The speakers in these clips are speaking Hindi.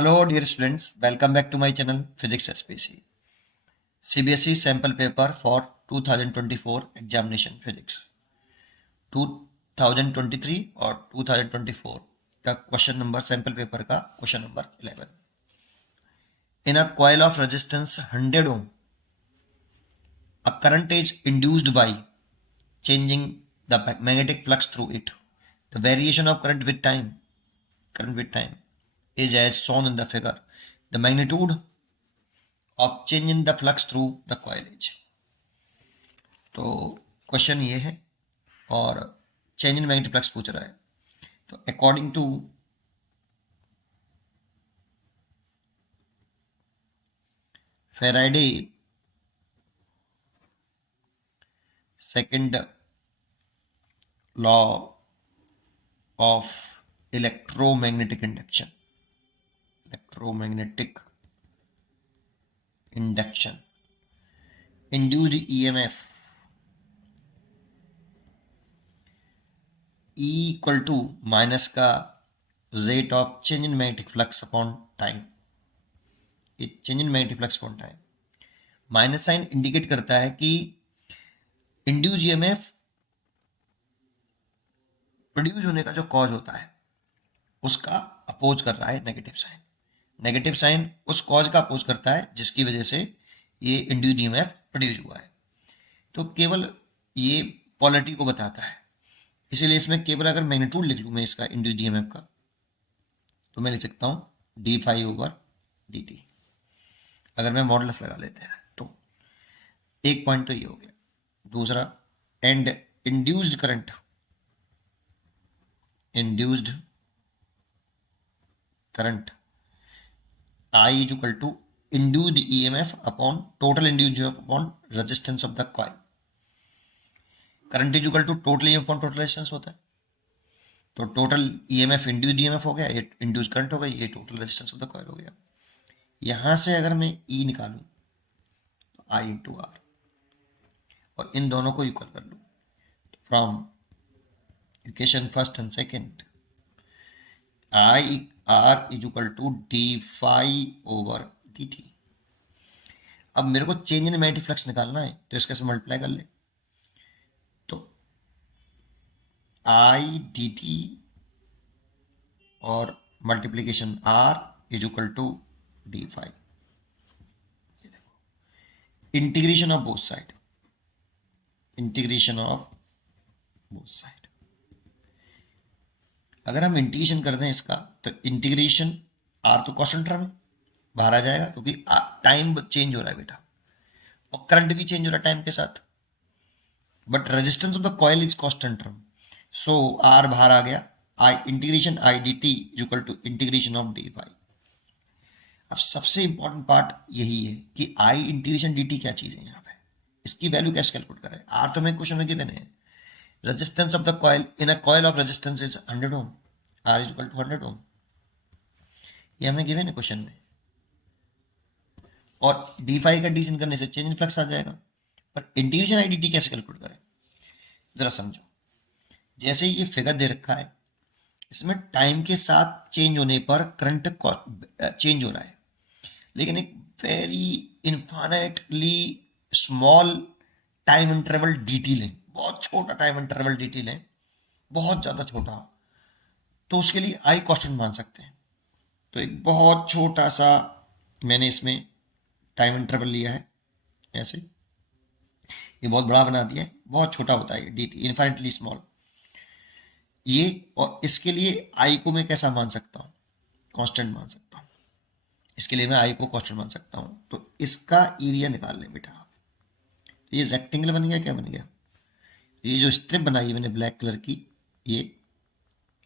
Hello dear students, welcome back to my channel Physics SPC. CBSE sample paper for 2024 examination physics. 2023 और 2024 का क्वेश्चन नंबर सैंपल पेपर का question number 11. In a coil of resistance 100 ohm, a current is induced by changing the magnetic flux through it. The variation of current with time is as shown in the figure. The magnitude of change in the flux through the coil is. तो क्वेश्चन ये है और चेंज इन मैग्नेटिक फ्लक्स पूछ रहा है. तो according to Faraday second law of electromagnetic induction induced EMF E equal to minus का rate of change in magnetic flux upon time. Change in magnetic flux upon time. Minus sign indicate करता है कि इंड्यूस ईएमएफ प्रोड्यूस होने का जो कॉज होता है उसका अपोज कर रहा है नेगेटिव साइन. नेगेटिव साइन उस कॉज का अपोज करता है जिसकी वजह से ये इंड्यूस ईएमएफ प्रोड्यूस हुआ है. तो केवल ये पोलैरिटी को बताता है, इसीलिए इसमें केवल अगर मैग्नीट्यूड लिख लूँ मैं इसका इंड्यूस्ड ईएमएफ का, तो मैं लिख सकता हूँ d∅/dt. अगर मैं मॉडुलस लगा लेते हैं तो एक पॉइंट तो ये हो गया. दूसरा, and induced current I is equal to induced EMF upon total induced EMF upon resistance of the coil. Current is equal to total EMF upon total resistance होता है. तो टोटल ईएमएफ इंड्यूस्ड ईएमएफ हो गया, ये इंड्यूस्ड करंट हो गई, ये total resistance of the coil हो गया. यहां से अगर मैं ई निकालूं तो I इंटू आर और इन दोनों को इक्वल कर लूं तो from equation first and second I/R is equal to d∅/dt. अब मेरे को चेंज इन मैग्नेटिक फ्लक्स निकालना है तो इसके से मल्टीप्लाई कर ले. I/dt और multiplication R is equal to d∅. Integration of both side. अगर हम इंटीग्रेशन कर दें इसका तो इंटीग्रेशन R तो कांस्टेंट टर्म है, बाहर आ जाएगा क्योंकि टाइम चेंज हो रहा है बेटा और करंट भी चेंज हो रहा है टाइम के साथ. But resistance of the coil is constant term, so R बाहर आ गया. Integration I/dt is equal to integration of d∅. अब सबसे इंपॉर्टेंट पार्ट यही है कि I इंटीग्रेशन dt क्या चीज है. यहाँ पे इसकी वैल्यू कैसे कैलकुलेट करें. R तो मैं क्वेश्चन में गिवन है. Resistance of the coil in a coil of resistance is 100 ohm. R is equal to 100 ohm. ये हमें गिवन है क्वेश्चन में. और d∅ का डिवीजन करने से चेंज इन फ्लक्स आ जाएगा. पर इंटीग्रेशन I/dt कैसे कैलकुलेट करें जरा समझो. जैसे ये फिगर दे रखा है, इसमें टाइम के साथ चेंज होने पर करंट चेंज हो रहा है, लेकिन एक very infinitely small time interval dt लें, बहुत छोटा टाइम इंटरवल dt लें, बहुत ज़्यादा छोटा, तो उसके लिए I कांस्टेंट मान सकते हैं. तो एक बहुत छोटा सा मैंने इसमें टाइम इंटरवल लिया है, ऐसे ये बहुत बड़ा बना दिया है, बहुत छोटा होता है dt, इनफाइनाइटली स्मॉल ये. और इसके लिए I को मैं कैसा मान सकता हूँ, कांस्टेंट मान सकता हूँ. इसके लिए मैं I को कांस्टेंट मान सकता हूँ. तो इसका एरिया निकाल लें बेटा आप. तो ये रेक्टेंगल बन गया, क्या बन गया. ये जो स्ट्रिप बनाई है मैंने ब्लैक कलर की, ये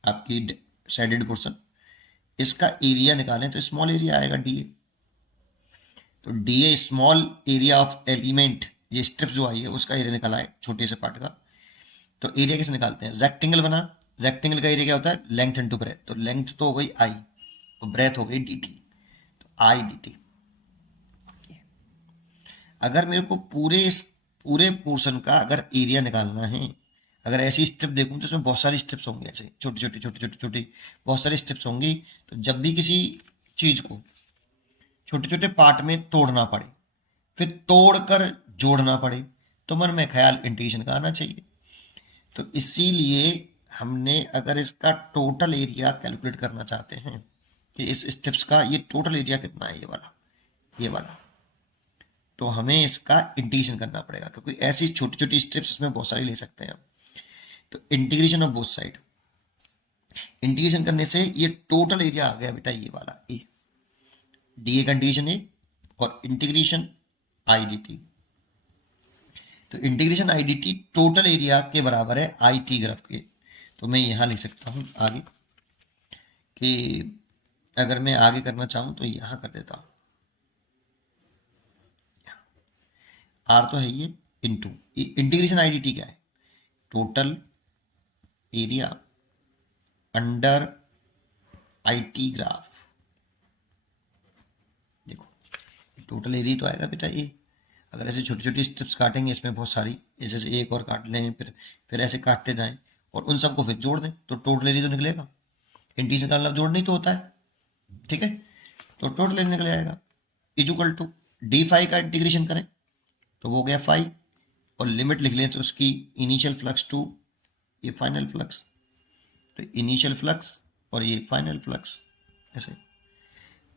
आपकी शेडेड पोर्शन, इसका एरिया निकालें तो स्मॉल एरिया आएगा dA. तो dA small area of element, ये स्ट्रिप जो आई है उसका एरिया निकाला है छोटे से पार्ट का. तो एरिया कैसे निकालते हैं. रेक्टेंगल बना, रेक्टेंगल का एरिया क्या होता है, लेंथ इनटू ब्रेथ. तो लेंथ तो हो गई I और ब्रेथ हो गई dt. तो I/dt. अगर मेरे को पूरे पोर्शन का अगर एरिया निकालना है, अगर ऐसी स्ट्रिप देखूं तो इसमें बहुत सारी स्ट्रिप्स होंगी, ऐसे छोटी छोटी बहुत सारी स्ट्रिप्स होंगी. तो जब भी किसी चीज को छोटे छोटे पार्ट में तोड़ना पड़े, फिर तोड़कर जोड़ना पड़े, तो मन में ख्याल इंटीग्रेशन का आना चाहिए। तो इसीलिए हमने अगर इसका टोटल एरिया कैलकुलेट करना चाहते हैं कि इस स्टेप्स का ये टोटल एरिया कितना है, ये वाला, तो हमें इसका इंटीग्रेशन करना पड़ेगा, क्योंकि ऐसी छोटी छोटी स्टेप्स इसमें बहुत सारी ले सकते हैं हम। तो integration of both side, integration करने से ये टोटल एरिया आ गया बेटा ये वाला ए, डी ए कंडीशन ए और इंटीग्रेशन आई डी टी। तो integration I D T total area के बराबर है आई टी ग्राफ के। तो मैं यहां लिख सकता हूं आगे कि अगर मैं आगे करना चाहूं तो यहां कर देता हूं, आर तो है ये into integration I D T क्या है, total area under I T graph. देखो टोटल एरिया तो आएगा बेटा ये, अगर ऐसे छोटी छोटी स्टेप्स काटेंगे इसमें बहुत सारी, जैसे एक और काट लें, फिर ऐसे काटते जाएं और उन सबको फिर जोड़ दें तो टोटल एरिया तो निकलेगा। इंटीग्रेशन का मतलब जोड़ना ही तो होता है, ठीक है। तो टोटल एरिया निकल आएगा इक्वल टू डी फाई का इंटीग्रेशन करें तो वो हो गया फाई, और लिमिट लिख लें तो उसकी इनिशियल फ्लक्स टू ये फाइनल फ्लक्स, तो इनिशियल फ्लक्स और ये फाइनल फ्लक्स ऐसे।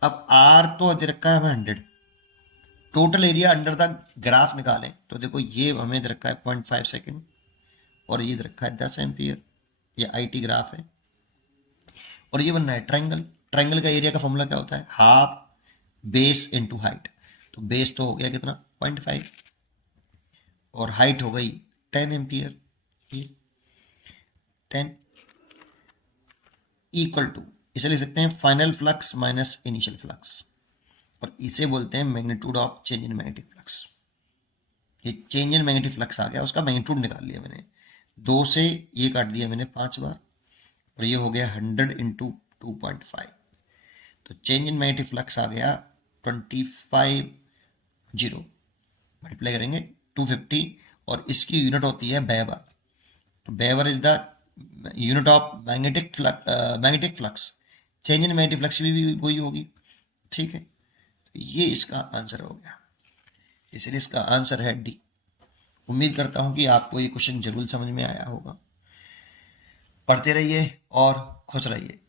अब आर तो दे रखा है हमें 100, total area under the graph निकालें तो देखो ये हमें दे रखा है 0.5 सेकेंड और ये दे रखा है 10 एम्पियर, ये आई टी ग्राफ है। और ये बनना है ट्रायंगल, ट्रायंगल का एरिया का फॉर्मूला क्या होता है, हाफ बेस इनटू हाइट। तो बेस तो हो गया कितना 0.5 और हाइट हो गई 10 एम्पियर, ये 10 इक्वल टू, इसे लिख सकते हैं final flux minus initial flux, और इसे बोलते हैं magnitude of change in magnetic flux. ये चेंज इन मैग्नेटिक फ्लक्स आ गया, उसका मैग्नीट्यूड निकाल लिया मैंने, 2 से ये काट दिया मैंने 5 बार और ये हो गया 100 इंटू 2.5, तो चेंज इन मैग्नेटिक फ्लक्स आ गया 25 मल्टीप्लाई करेंगे 250 और इसकी यूनिट होती है वेबर। तो weber is the unit of magnetic flux, change in magnetic flux भी वही होगी, ठीक है। तो ये इसका आंसर हो गया, इसलिए इसका आंसर है डी। उम्मीद करता हूं कि आपको ये क्वेश्चन जरूर समझ में आया होगा। पढ़ते रहिए और खुश रहिए।